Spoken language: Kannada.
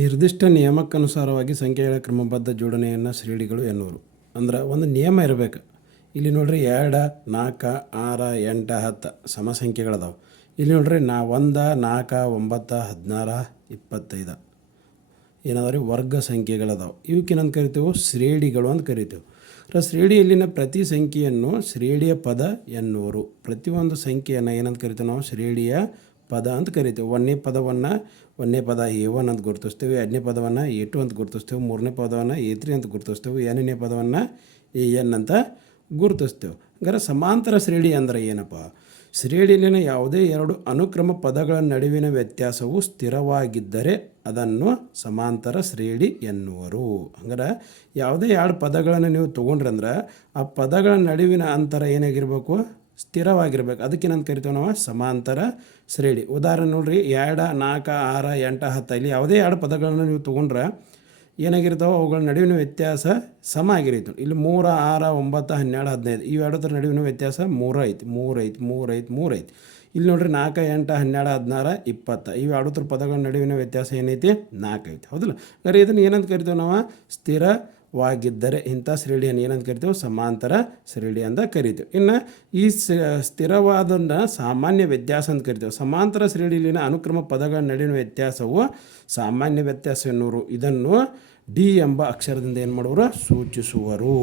ನಿರ್ದಿಷ್ಟ ನಿಯಮಕ್ಕನುಸಾರವಾಗಿ ಸಂಖ್ಯೆಗಳ ಕ್ರಮಬದ್ಧ ಜೋಡಣೆಯನ್ನು ಶ್ರೇಣಿಗಳು ಎನ್ನುವರು. ಅಂದ್ರೆ ಒಂದು ನಿಯಮ ಇರಬೇಕು. ಇಲ್ಲಿ ನೋಡ್ರಿ 2, 4, 6, 8, 10 ಸಮ ಸಂಖ್ಯೆಗಳದಾವೆ. ಇಲ್ಲಿ ನೋಡ್ರಿ 1, 4, 9, 16, 25 ಏನಾದ್ರಿ ವರ್ಗ ಸಂಖ್ಯೆಗಳದಾವೆ. ಇವಕ್ಕೇನಂತ ಕರಿತೇವೆ? ಶ್ರೇಣಿಗಳು ಅಂತ ಕರಿತೇವೆ. ಶ್ರೇಣಿಯಲ್ಲಿನ ಪ್ರತಿ ಸಂಖ್ಯೆಯನ್ನು ಶ್ರೇಣಿಯ ಪದ ಎನ್ನುವರು. ಪ್ರತಿಯೊಂದು ಸಂಖ್ಯೆಯನ್ನು ಏನಂತ ಕರಿತೇವೆ? ನಾವು ಶ್ರೇಣಿಯ ಪದ ಅಂತ ಕರಿತೇವೆ. ಒಂದನೇ ಪದ A1 ಅಂತ ಗುರುತಿಸ್ತೇವೆ, ಎರಡನೇ ಪದವನ್ನು A2 ಅಂತ ಗುರುತಿಸ್ತೇವೆ, ಮೂರನೇ ಪದವನ್ನು A3 ಅಂತ ಗುರುತಿಸ್ತೇವೆ, ಎರಡನೇ ಪದವನ್ನು AN ಅಂತ ಗುರುತಿಸ್ತೇವೆ. ಹಾಗಾದ್ರೆ ಸಮಾಂತರ ಶ್ರೇಣಿ ಅಂದರೆ ಏನಪ್ಪ? ಶ್ರೇಣಿಯಲ್ಲಿನ ಯಾವುದೇ ಎರಡು ಅನುಕ್ರಮ ಪದಗಳ ನಡುವಿನ ವ್ಯತ್ಯಾಸವು ಸ್ಥಿರವಾಗಿದ್ದರೆ ಅದನ್ನು ಸಮಾಂತರ ಶ್ರೇಣಿ ಎನ್ನುವರು. ಹಂಗಾರೆ ಯಾವುದೇ ಎರಡು ಪದಗಳನ್ನು ನೀವು ತೊಗೊಂಡ್ರಂದ್ರೆ ಆ ಪದಗಳ ನಡುವಿನ ಅಂತರ ಏನಾಗಿರ್ಬೇಕು? ಸ್ಥಿರವಾಗಿರ್ಬೇಕು. ಅದಕ್ಕೇನಂತ ಕರಿತೇವೆ ನಾವು? ಸಮಾಂತರ ಶ್ರೇಣಿ. ಉದಾಹರಣೆ ನೋಡ್ರಿ, 2, 4, 6, 8, 10 ಇಲ್ಲಿ ಯಾವುದೇ ಎರಡು ಪದಗಳನ್ನು ನೀವು ತೊಗೊಂಡ್ರೆ ಏನಾಗಿರ್ತಾವೆ? ಅವುಗಳ ನಡುವಿನ ವ್ಯತ್ಯಾಸ ಸಮ ಆಗಿರುತ್ತೆ. ಇಲ್ಲಿ 3, 6, 9, 12, 15 ಇವೆರಡರ ನಡುವಿನ ವ್ಯತ್ಯಾಸ 3 ಐತಿ. ಇಲ್ಲಿ ನೋಡ್ರಿ 4, 8, 12, 16, 20 ಇವೆರಡರ ಪದಗಳ ನಡುವಿನ ವ್ಯತ್ಯಾಸ ಏನೈತಿ? 4 ಐತಿ. ಹೌದಲ್ಲ? ಅಂದರೆ ಇದನ್ನು ಏನಂತ ಕರಿತೇವೆ ನಾವು? ಸ್ಥಿರವಾಗಿದ್ದರೆ ಇಂಥ ಶ್ರೇಣಿಯನ್ನು ಏನಂತ ಕರಿತೇವೆ? ಸಮಾಂತರ ಶ್ರೇಣಿ ಅಂತ ಕರಿತೇವೆ. ಇನ್ನು ಈ ಸ್ಥಿರವಾದನ್ನು ಸಾಮಾನ್ಯ ವ್ಯತ್ಯಾಸ ಅಂತ ಕರಿತೇವೆ. ಸಮಾಂತರ ಶ್ರೇಣಿಯಲ್ಲಿನ ಅನುಕ್ರಮ ಪದಗಳ ನಡುವಿನ ವ್ಯತ್ಯಾಸವು ಸಾಮಾನ್ಯ ವ್ಯತ್ಯಾಸ ಎನ್ನುವರು. ಇದನ್ನು D ಎಂಬ ಅಕ್ಷರದಿಂದ ಏನು ಮಾಡುವರು? ಸೂಚಿಸುವರು.